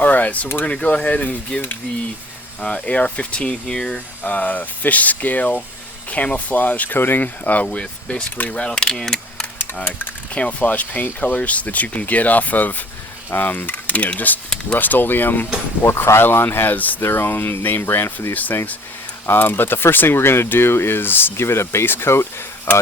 Alright, so we're going to go ahead and give the AR15 here Fishscale camouflage coating with basically rattle can camouflage paint colors that you can get off of just Rustoleum, or Krylon has their own name brand for these things. But the first thing we're going to do is give it a base coat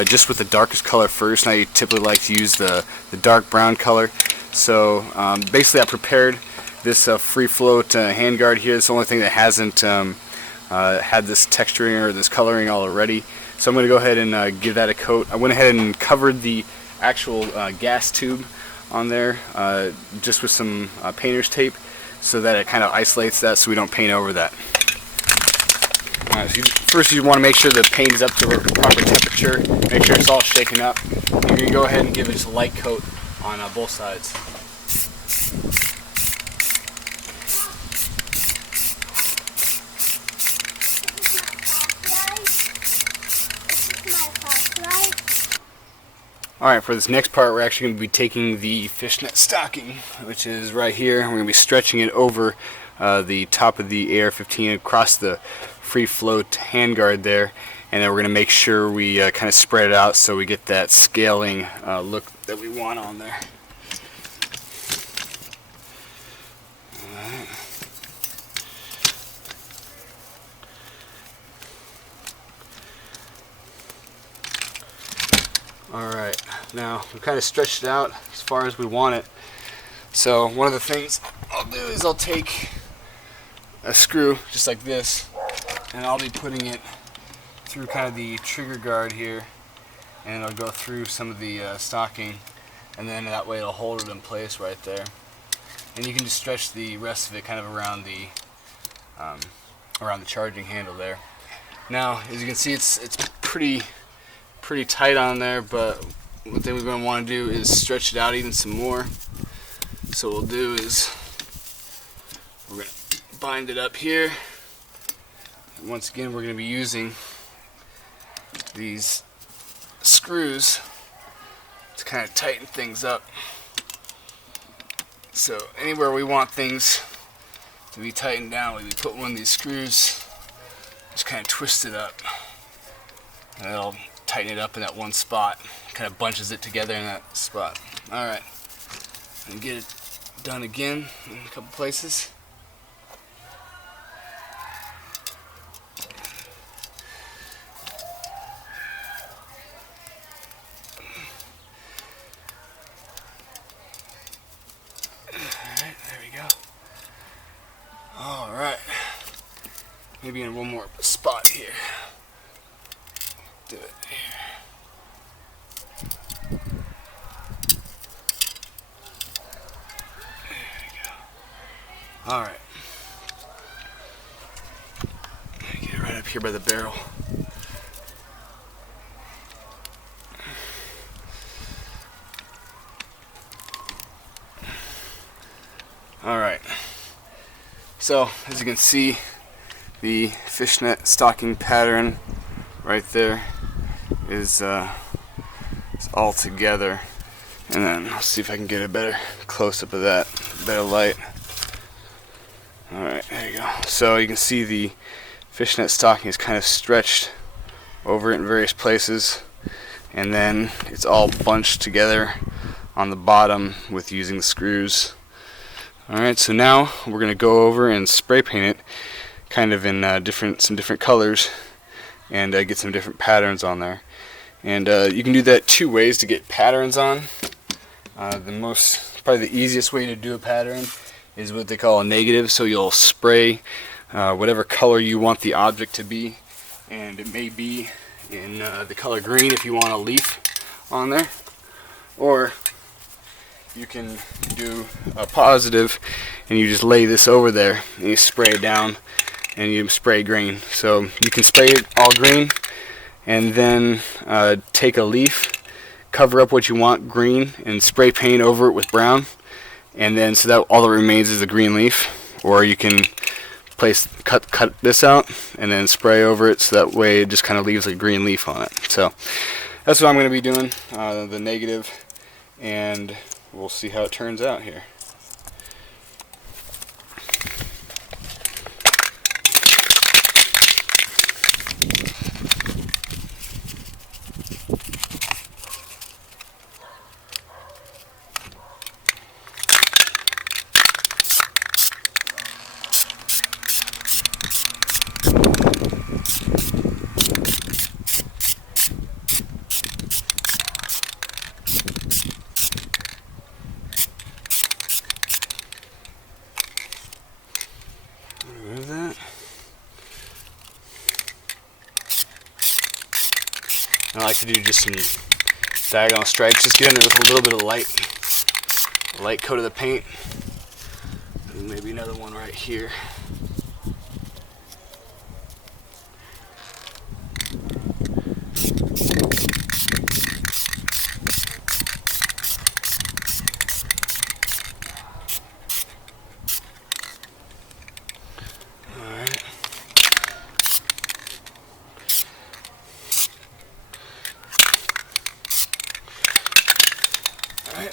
just with the darkest color first. Now you typically like to use the dark brown color. So basically I prepared this free float handguard here. It's the only thing that hasn't had this texturing or this coloring already. So I'm going to go ahead and give that a coat. I went ahead and covered the actual gas tube on there just with some painter's tape so that it kind of isolates that so we don't paint over that. Alright, so first you want to make sure the paint is up to a proper temperature, make sure it's all shaken up. You're going to go ahead and give it just a light coat on both sides. Alright, for this next part we're actually going to be taking the fishnet stocking, which is right here. We're going to be stretching it over the top of the AR15 across the free float handguard there, and then we're going to make sure we kind of spread it out so we get that scaling look that we want on there. Alright, now we've kind of stretched it out as far as we want it. So one of the things I'll do is I'll take a screw just like this, and I'll be putting it through kind of the trigger guard here, and it'll go through some of the stocking, and then that way it'll hold it in place right there. And you can just stretch the rest of it kind of around the charging handle there. Now, as you can see, it's pretty tight on there, but one thing we're going to want to do is stretch it out even some more. So what we'll do is we're going to bind it up here. And once again, we're going to be using these screws to kind of tighten things up. So anywhere we want things to be tightened down, we put one of these screws, just kind of twist it up, and it'll tighten it up in that one spot. Kind of bunches it together in that spot. Alright, and get it done again in a couple places. Alright, there we go. Alright, maybe in one more spot here. Do it here. Alright. Get it right up here by the barrel. Alright. So, as you can see, the fishnet stocking pattern right there is all together. And then I'll see if I can get a better close-up of that, better light. Alright, there you go. So you can see the fishnet stocking is kind of stretched over it in various places, and then it's all bunched together on the bottom with using the screws. Alright, so now we're going to go over and spray paint it kind of in some different colors and get some different patterns on there. And you can do that two ways to get patterns on. Probably the easiest way to do a pattern is what they call a negative. So you'll spray whatever color you want the object to be, and it may be in the color green if you want a leaf on there, or you can do a positive and you just lay this over there and you spray it down and you spray green. So you can spray it all green and then take a leaf, cover up what you want green, and spray paint over it with brown, and then so that all that remains is a green leaf. Or you can cut this out and then spray over it so that way it just kind of leaves a green leaf on it. So that's what I'm going to be doing, the negative, and we'll see how it turns out here. to do just some diagonal stripes, just get in there with a little bit of light coat of the paint. And maybe another one right here.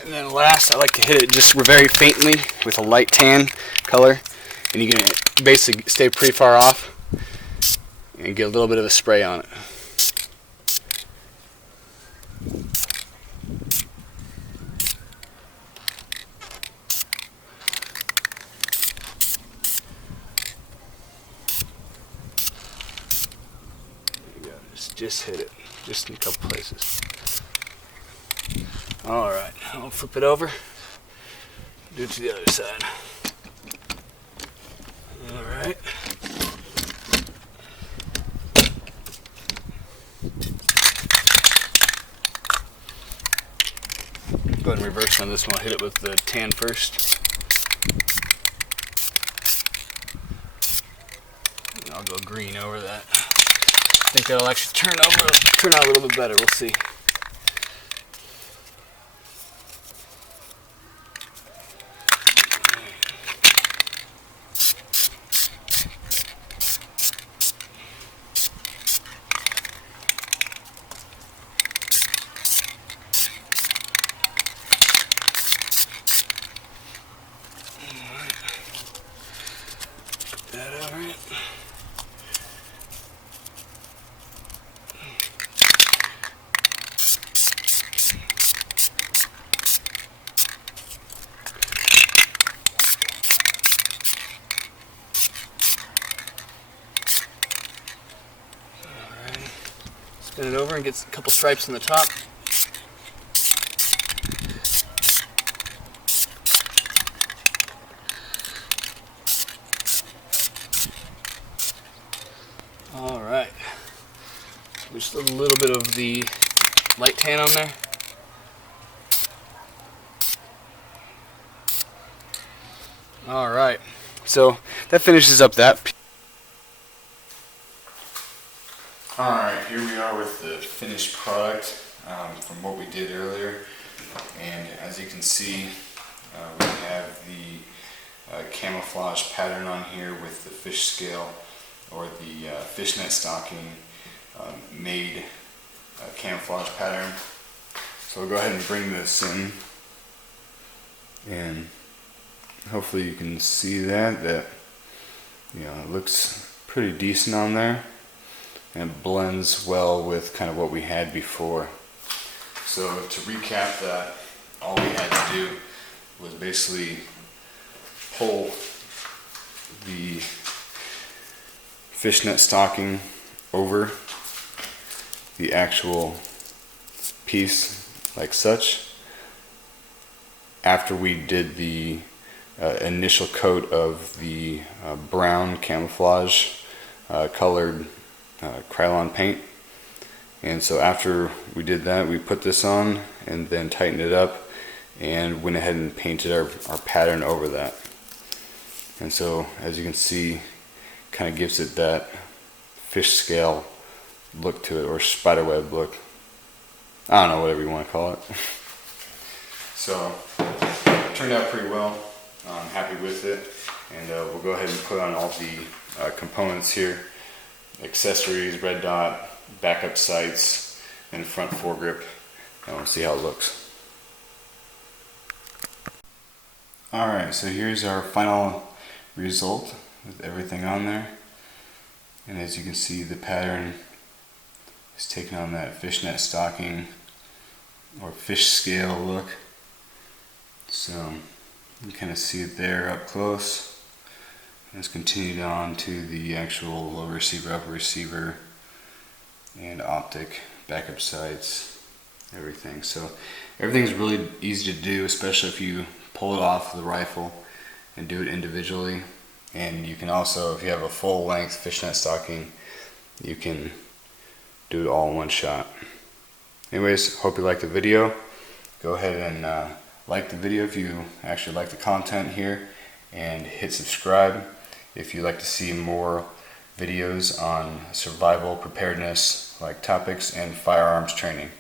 And then last, I like to hit it just very faintly with a light tan color, and you can basically stay pretty far off and get a little bit of a spray on it. There you go. Just hit it, just in a couple places. Alright, I'll flip it over, do it to the other side. Alright. Go ahead and reverse on this one. I'll hit it with the tan first. And I'll go green over that. I think that'll actually turn out a little bit better. We'll see. That over it. Alright. Spin it over and get a couple stripes on the top. Alright, just a little bit of the light tan on there. Alright, so that finishes up that. Alright, here we are with the finished product from what we did earlier. And as you can see, we have the camouflage pattern on here with the Fishscale or the Fishnet stocking made camouflage pattern. So we'll go ahead and bring this in, and hopefully you can see that it looks pretty decent on there, and it blends well with kind of what we had before. So to recap that, all we had to do was basically pull the Fishnet stocking over the actual piece like such after we did the initial coat of the brown camouflage colored Krylon paint. And so after we did that, we put this on and then tightened it up and went ahead and painted our pattern over that. And so as you can see, kind of gives it that Fishscale look to it, or spiderweb look. I don't know, whatever you want to call it. So it turned out pretty well. I'm happy with it, and we'll go ahead and put on all the components here: accessories, red dot, backup sights, and front foregrip, and we'll see how it looks. Alright, so here's our final result with everything on there, and as you can see, the pattern is taking on that fishnet stocking or Fishscale look. So you can kind of see it there up close. And it's continued on to the actual low receiver, upper receiver, and optic, backup sights, everything. So everything's really easy to do, especially if you pull it off the rifle and do it individually. And you can also, if you have a full length fishnet stocking, you can do it all in one shot. Anyways, hope you liked the video. Go ahead and like the video if you actually like the content here, and hit subscribe if you'd like to see more videos on survival, preparedness like topics, and firearms training.